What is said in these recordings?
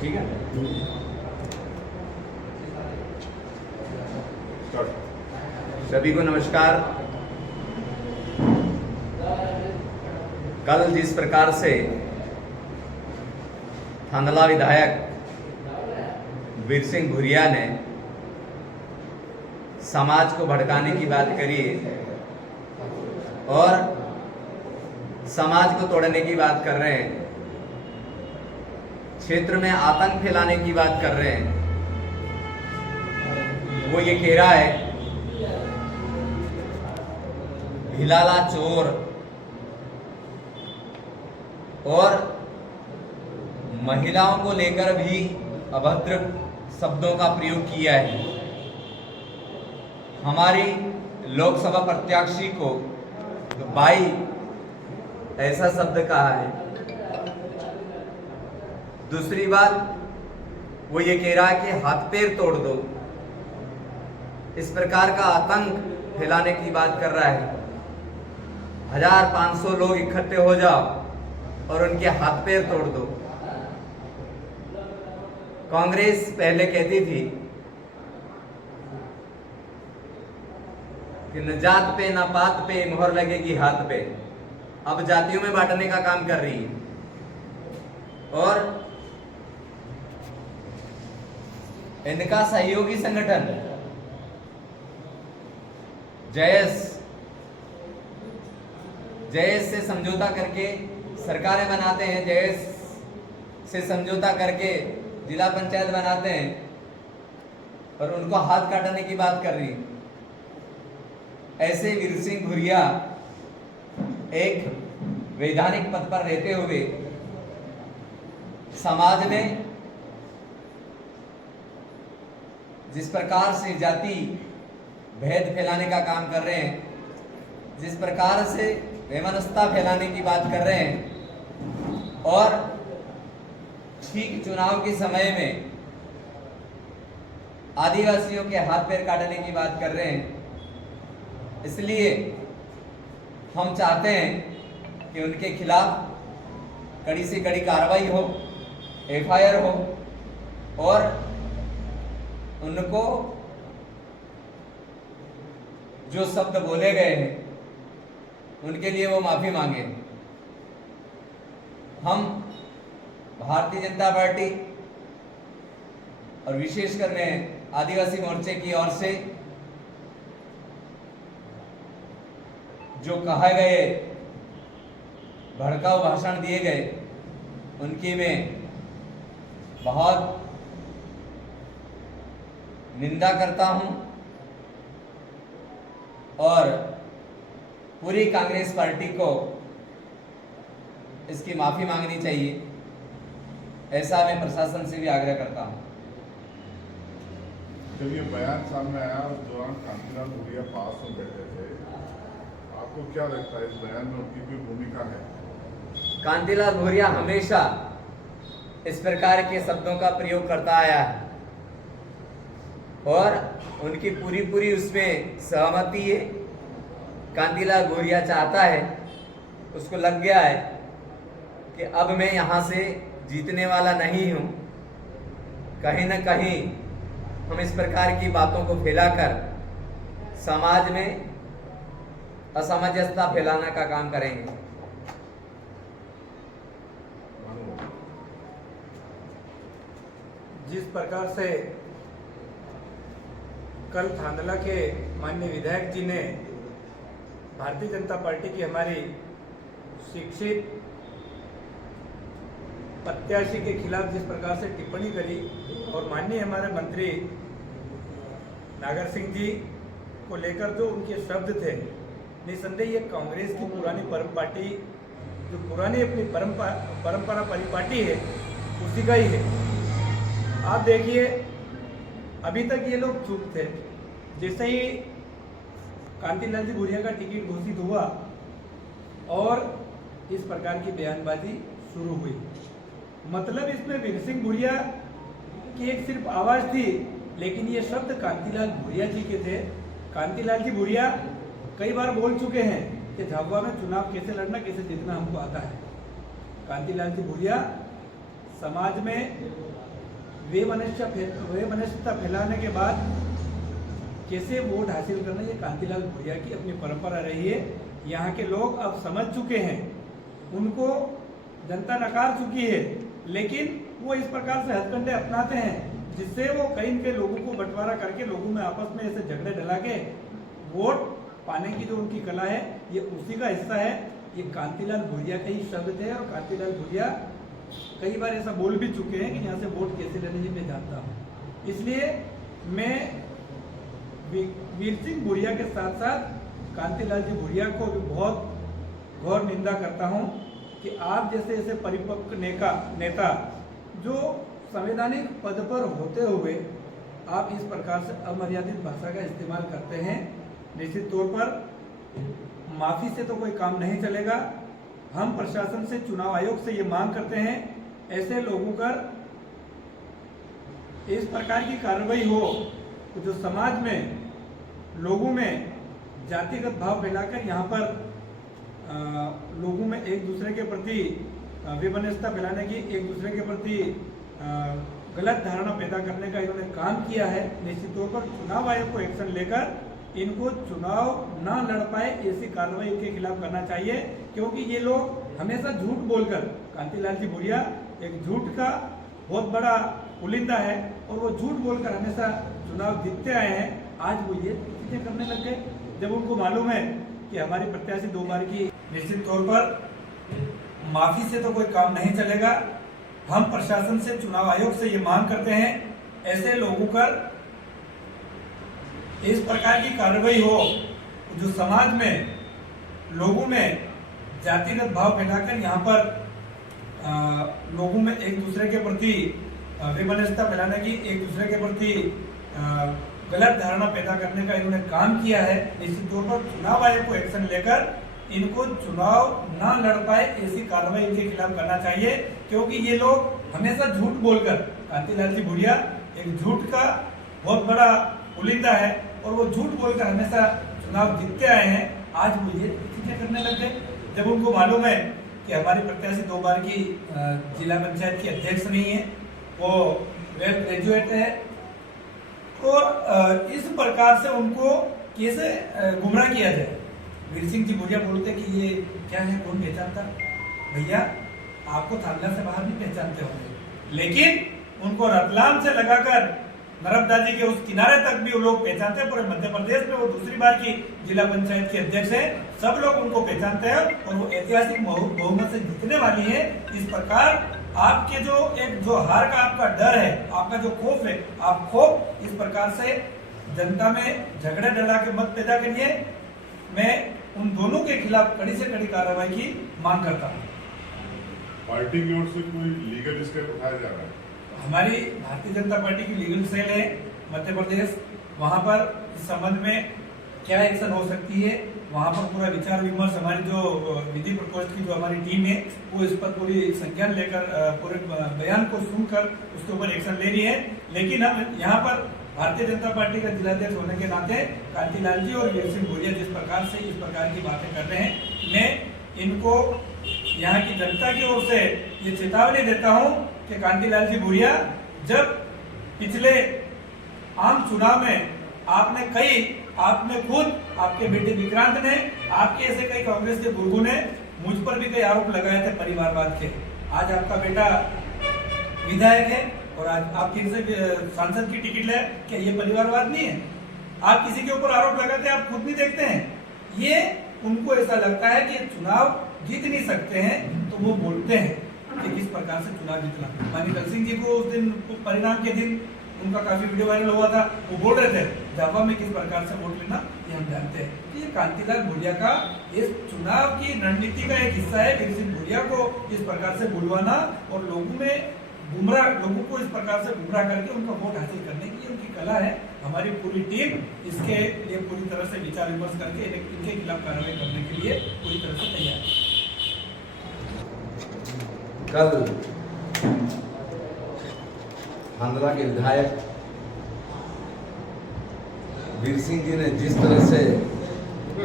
ठीक है। सभी को नमस्कार। कल जिस प्रकार से थांदला विधायक वीर सिंह भूरिया ने समाज को भड़काने की बात करी और समाज को तोड़ने की बात कर रहे हैं, क्षेत्र में आतंक फैलाने की बात कर रहे हैं, वो ये कह रहा है भिलाला चोर और महिलाओं को लेकर भी अभद्र शब्दों का प्रयोग किया है। हमारी लोकसभा प्रत्याशी को बाई ऐसा शब्द कहा है। दूसरी बात वो ये कह रहा है कि हाथ पैर तोड़ दो, इस प्रकार का आतंक फैलाने की बात कर रहा है। 1500 लोग इकट्ठे हो जाओ और उनके हाथ पैर तोड़ दो। कांग्रेस पहले कहती थी कि न जात पे न पात पे मोहर लगेगी हाथ पे, अब जातियों में बांटने का काम कर रही है। और इनका सहयोगी संगठन जयेश से समझौता करके सरकारें बनाते हैं, जयेश से समझौता करके जिला पंचायत बनाते हैं और उनको हाथ काटने की बात कर रही है। ऐसे वीर सिंह भूरिया एक वैधानिक पद पर रहते हुए समाज में जिस प्रकार से जाति भेद फैलाने का काम कर रहे हैं, जिस प्रकार से वैमनस्यता फैलाने की बात कर रहे हैं और ठीक चुनाव के समय में आदिवासियों के हाथ पैर काटने की बात कर रहे हैं, इसलिए हम चाहते हैं कि उनके खिलाफ कड़ी से कड़ी कार्रवाई हो, एफआईआर हो और उनको जो शब्द बोले गए हैं उनके लिए वो माफी मांगे। हम भारतीय जनता पार्टी और विशेषकर में आदिवासी मोर्चे की ओर से जो कहे गए भड़काऊ भाषण दिए गए उनकी मैं बहुत निंदा करता हूं और पूरी कांग्रेस पार्टी को इसकी माफी मांगनी चाहिए, ऐसा मैं प्रशासन से भी आग्रह करता हूं। जब ये बयान सामने आया उस दौरान कांतिलाल भूरिया पास में बैठे थे, आपको क्या लगता है इस बयान में उनकी कोई भूमिका है? कांतिलाल भूरिया हमेशा इस प्रकार के शब्दों का प्रयोग करता आया है और उनकी पूरी उसमें सहमति है। कांतिलाल भूरिया चाहता है, उसको लग गया है कि अब मैं यहाँ से जीतने वाला नहीं हूँ, कहीं न कहीं हम इस प्रकार की बातों को फैलाकर समाज में असमंजसता फैलाने का काम करेंगे। जिस प्रकार से कल थांदला के माननीय विधायक जी ने भारतीय जनता पार्टी की हमारी शिक्षित प्रत्याशी के खिलाफ जिस प्रकार से टिप्पणी करी और माननीय हमारे मंत्री नागर सिंह जी को लेकर जो उनके शब्द थे, निसंदेह ये कांग्रेस की पुरानी पार्टी जो पुरानी अपनी परंपरा परिपाटी है उसी का ही है। आप देखिए अभी तक ये लोग चुप थे, जैसे ही कांतिलाल जी भूरिया का टिकट घोषित हुआ और इस प्रकार की बयानबाजी शुरू हुई। मतलब इसमें वीर सिंह भूरिया की एक सिर्फ आवाज थी, लेकिन ये शब्द कांतिलाल भूरिया जी के थे। कांतिलाल जी भूरिया कई बार बोल चुके हैं कि झाबुआ में चुनाव कैसे लड़ना कैसे जीतना हमको आता है। कांतिलाल जी भूरिया समाज में वैमनस्यता फैलाने के बाद कैसे वोट हासिल करना, ये कांतिलाल भूरिया की अपनी परंपरा रही है। यहाँ के लोग अब समझ चुके हैं, उनको जनता नकार चुकी है, लेकिन वो इस प्रकार से हथकंडे अपनाते हैं जिससे वो कई के लोगों को बंटवारा करके लोगों में आपस में ऐसे झगड़े डला के वोट पाने की जो उनकी कला है, ये उसी का हिस्सा है। ये कांतिलाल भूरिया के ही शब्द थे और कांतिलाल भूरिया कई बार ऐसा बोल भी चुके हैं कि यहाँ से वोट कैसे लेने जी मैं जानता हूँ। इसलिए मैं वीर सिंह भूरिया के साथ साथ कांतिलाल जी भूरिया को भी बहुत घोर निंदा करता हूँ कि आप जैसे ऐसे परिपक्व नेता जो संवैधानिक पद पर होते हुए आप इस प्रकार से अमर्यादित भाषा का इस्तेमाल करते हैं। निश्चित तौर पर माफी से तो कोई काम नहीं चलेगा। हम प्रशासन से, चुनाव आयोग से ये मांग करते हैं, ऐसे लोगों पर इस प्रकार की कार्रवाई हो जो समाज में लोगों में जातिगत भाव फैलाकर यहाँ पर लोगों में एक दूसरे के प्रति विवनता फैलाने की, एक दूसरे के प्रति गलत धारणा पैदा करने का इन्होंने काम किया है। निश्चित तौर पर चुनाव आयोग को एक्शन लेकर इनको चुनाव ना लड़ पाए ऐसी कार्रवाई इनके खिलाफ करना चाहिए, क्योंकि ये लोग हमेशा झूठ बोलकर, कांतिलाल जी भूरिया एक झूठ का बहुत बड़ा पुलिंदा है और वो झूठ बोलकर हमेशा चुनाव जीतते आए हैं। आज वो ये चीजें करने लग गए जब उनको मालूम है कि हमारी प्रत्याशी 2 बार की। निश्चित तौर पर माफी से तो कोई काम नहीं चलेगा। हम प्रशासन से, चुनाव आयोग से ये मांग करते हैं, ऐसे लोगों पर इस प्रकार की कार्रवाई हो जो समाज में लोगों में जातिगत भाव फैलाकर यहाँ पर लोगों में एक दूसरे के प्रति विवनता फैलाने की, एक दूसरे के प्रति गलत धारणा पैदा करने का इन्होंने काम किया है। निश्चित तौर पर चुनाव आयोग को एक्शन लेकर इनको चुनाव ना लड़ पाए ऐसी कार्रवाई इनके खिलाफ करना चाहिए, क्योंकि ये लोग हमेशा झूठ बोलकर, कांतिलाल जी भूरिया एक झूठ का बहुत बड़ा पुलिंदा है और वो झूठ बोलकर हमेशा चुनाव जीतते आए हैं। आज वो ये चीजें करने लग गए जब उनको मालूम है कि हमारी प्रत्याशी 2 बार की जिला पंचायत की अध्यक्ष नहीं है, वो वेल ग्रेजुएट है। और इस प्रकार से उनको कैसे गुमराह किया जाए। वीर सिंह जी भूरिया बोलते कि ये क्या है, कौन पहचानता। भैया आपको थाना से बाहर भी पहचानते होंगे, लेकिन उनको रतलाम से लगाकर नर्मदा जी के उस किनारे तक भी वो लोग पहचानते हैं। पूरे मध्य प्रदेश में वो 2री बार की जिला पंचायत की अध्यक्ष है, सब लोग उनको पहचानते हैं और वो ऐतिहासिक बहुमत से जीतने वाली है। इस प्रकार आपके जो हार का आपका डर है, आपका जो खौफ है, आप खौफ इस प्रकार से जनता में झगड़े डरा के मत पैदा करिए। मैं उन दोनों के खिलाफ कड़ी से कड़ी कार्रवाई की मांग करता हूँ। पार्टी की ओर से कोई लीगल स्टेप उठाया जा रहा है? हमारी भारतीय जनता पार्टी की लीगल सेल है मध्य प्रदेश, वहां पर इस संबंध में क्या एक्शन हो सकती है, वहां पर पूरा विचार विमर्श, हमारी जो विधि प्रकोष्ठ की जो हमारी टीम है वो इस पर पूरी संज्ञान लेकर पूरे बयान को सुनकर उसके ऊपर एक्शन ले रही है। लेकिन हम यहाँ पर भारतीय जनता पार्टी का जिलाध्यक्ष होने के नाते कांतिलाल जी और वीर सिंह भूरिया जिस प्रकार से इस प्रकार की बातें कर रहे हैं, मैं इनको यहाँ की जनता की ओर से ये चेतावनी देता हूँ कि कांतिलाल जी भूरिया, जब पिछले आम चुनाव में आपने खुद, आपके बेटे विक्रांत ने, आपके ऐसे कई कांग्रेस के गुर्गों ने मुझ पर भी कई आरोप लगाए थे परिवारवाद के। आज आपका बेटा विधायक है और आज आप फिर से सांसद की टिकट ले, क्या ये परिवारवाद नहीं है? आप किसी के ऊपर आरोप लगाते हैं, आप खुद भी देखते हैं। ये उनको ऐसा लगता है कि चुनाव जीत नहीं सकते हैं, तो वो बोलते हैं कि किस प्रकार से चुनाव जीतना। माननीय दल सिंह जी को उस दिन परिणाम के दिन उनका काफी वीडियो वायरल हुआ था, वो बोल रहे थे जावा में किस प्रकार से वोट लेना, ये हम जानते हैं। ये कांतिलाल भूरिया का इस चुनाव की रणनीति का एक हिस्सा है, वीर सिंह भूरिया को इस प्रकार से बुलवाना और लोगों को इस प्रकार से गुमराह करके उनका वोट हासिल करने की उनकी कला है। हमारी पूरी टीम इसके लिए पूरी तरह से विचार विमर्श करके इनके खिलाफ कार्रवाई करने के लिए पूरी तरह से तैयार है। कल आंध्रा के विधायक वीर सिंह जी ने जिस तरह से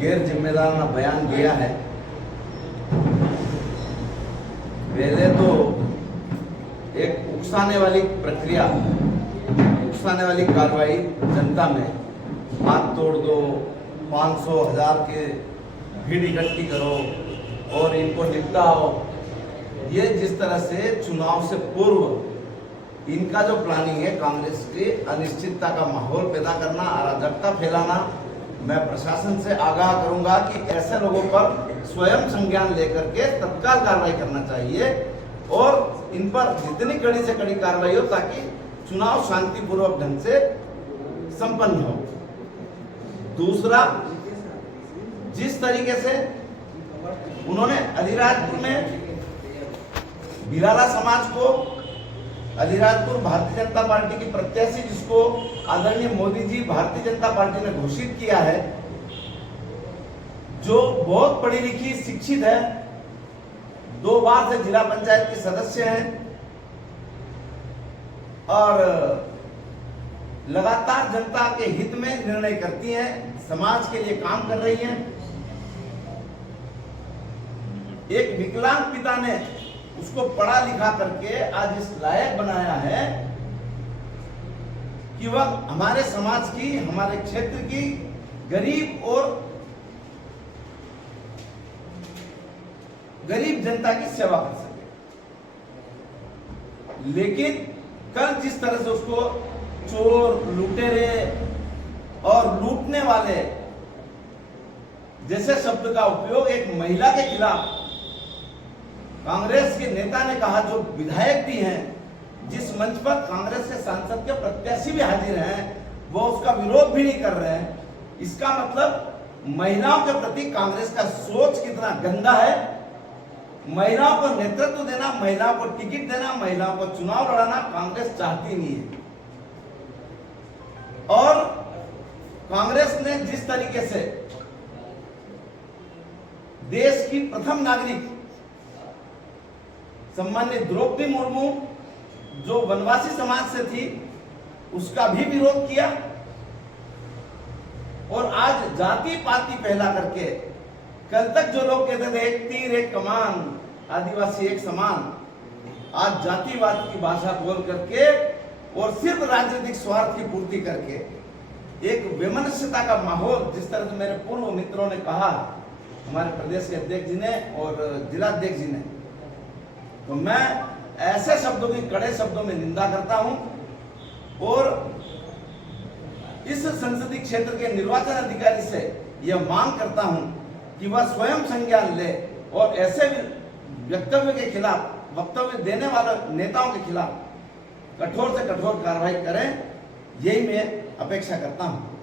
गैर जिम्मेदाराना बयान दिया है, पहले तो एक उकसाने वाली प्रक्रिया, उकसाने वाली कार्रवाई जनता में, हाथ तोड़ दो, 500 1000 के भीड़ इकट्ठी करो और इनको निपटाओ, ये जिस तरह से चुनाव से पूर्व इनका जो प्लानिंग है कांग्रेस की, अनिश्चितता का माहौल पैदा करना, अराजकता फैलाना, मैं प्रशासन से आगाह करूंगा कि ऐसे लोगों पर स्वयं संज्ञान लेकर के तत्काल कार्रवाई करना चाहिए और इन पर जितनी कड़ी से कड़ी कार्रवाई हो ताकि चुनाव शांतिपूर्वक ढंग से संपन्न हो। दूसरा, जिस तरीके से उन्होंने अलीराजपुर में बिराला समाज को, अलीराजपुर भारतीय जनता पार्टी की प्रत्याशी जिसको आदरणीय मोदी जी भारतीय जनता पार्टी ने घोषित किया है, जो बहुत पढ़ी लिखी शिक्षित है, 2 बार से जिला पंचायत की सदस्य हैं और लगातार जनता के हित में निर्णय करती हैं, समाज के लिए काम कर रही हैं। एक विकलांग पिता ने उसको पढ़ा लिखा करके आज इस लायक बनाया है कि वह हमारे समाज की, हमारे क्षेत्र की गरीब जनता की सेवा कर सके। लेकिन कल जिस तरह से उसको चोर, लुटेरे और लूटने वाले जैसे शब्द का उपयोग एक महिला के खिलाफ कांग्रेस के नेता ने कहा, जो विधायक भी हैं, जिस मंच पर कांग्रेस के सांसद के प्रत्याशी भी हाजिर हैं, वो उसका विरोध भी नहीं कर रहे हैं। इसका मतलब महिलाओं के प्रति कांग्रेस का सोच कितना गंदा है। महिलाओं को नेतृत्व देना, महिलाओं को टिकट देना, महिलाओं को चुनाव लड़ाना कांग्रेस चाहती नहीं है। और कांग्रेस ने जिस तरीके से देश की प्रथम नागरिक सम्मानित द्रौपदी मुर्मू जो वनवासी समाज से थी, उसका भी विरोध किया और आज जाति पाति पहला करके, कल तक जो लोग कहते थे एक तीर एक कमान, आदिवासी एक समान, आज जातिवाद की भाषा बोल करके और सिर्फ राजनीतिक स्वार्थ की पूर्ति करके एक वैमनस्यता का माहौल, जिस तरह से मेरे पूर्व मित्रों ने कहा, हमारे प्रदेश के अध्यक्ष जी ने और जिलाध्यक्ष जी ने, तो मैं ऐसे शब्दों की कड़े शब्दों में निंदा करता हूं और इस संसदीय क्षेत्र के निर्वाचन अधिकारी से यह मांग करता हूं कि वह स्वयं संज्ञान ले और ऐसे वक्तव्य के खिलाफ, वक्तव्य देने वाले नेताओं के खिलाफ कठोर से कठोर कार्रवाई करें, यही मैं अपेक्षा करता हूं।